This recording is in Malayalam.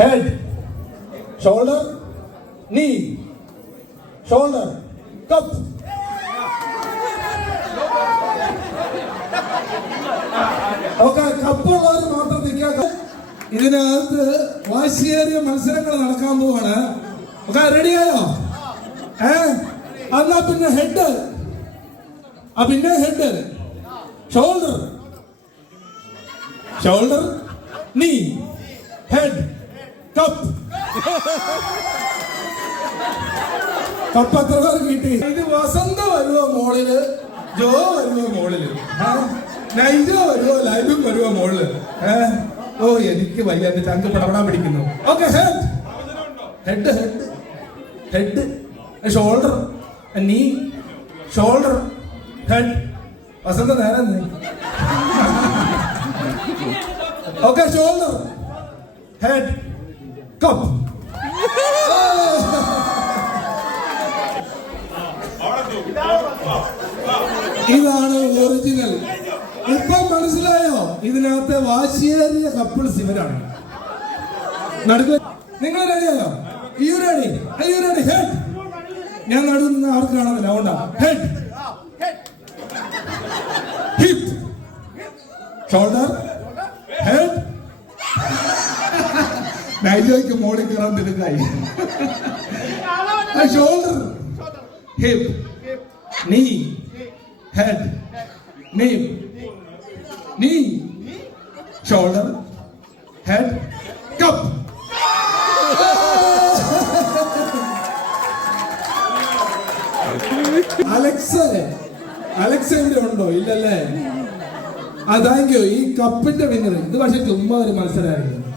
head, shoulder, knee, shoulder, cup. Okay, കപ്പുള്ളവർ മാത്രം നിൽക്കുക. ഇതിനകത്ത് വാശിയേറിയ മത്സരങ്ങൾ നടക്കാൻ പോവാണ്. ഓക്കെ, റെഡിയായോ? എന്നാ പിന്നെ ഹെഡ്, പിന്നെ ഹെഡ്, ഷോൾഡർ, ഷോൾഡർ, നീ, ഹെഡ്, കപ്പ്. കപ്പ് എത്ര പേർ കിട്ടി? ഇത് വസന്ത വരുവോ മോളില്, ജോ വരുവോ മോളില്, നൈജോ വരുവോ, ലൈബും വരുവോ മോളില്? ഓ എനിക്ക് വയ്യ, എന്റെ ചങ്ക് പടപടാൻ പിടിക്കുന്നു. Okay, head, head, head, head, shoulder, knee, shoulder, head. Vasantha നേരെ. Okay, shoulder, head, cup. ഇതാണ് ഒറിജിനൽ. ഇപ്പൊ മനസ്സിലായോ? ഇതിനകത്തെ വാശിയേറിയ കപ്പിൾസ് ഇവരാണ്. നടുക്ക് നിങ്ങൾ റെഡിയായോ? You ready? You ready? Head. ഞാൻ നടുവ് നിന്ന് ആർക്ക് കാണുന്നില്ല, അതുകൊണ്ടാ. Head, hip, shoulder, head. നൈജോയ്ക്ക് മോളിൽ കയറാൻ തിരക്കായി. ഷോൾഡർ, ഹിപ്പ്, നീ, ഹെഡ്, നീ, നീ, ഷോൾഡർ, ഹെഡ്, കപ്പ്. അലക്സ ഇവിടെ ഉണ്ടോ? ഇല്ലല്ലേ? Thank you. ഈ കപ്പിന്റെ വിന്നർ. ഇത് പക്ഷെ ചുമ്മാ ഒരു മത്സരമായിരുന്നു.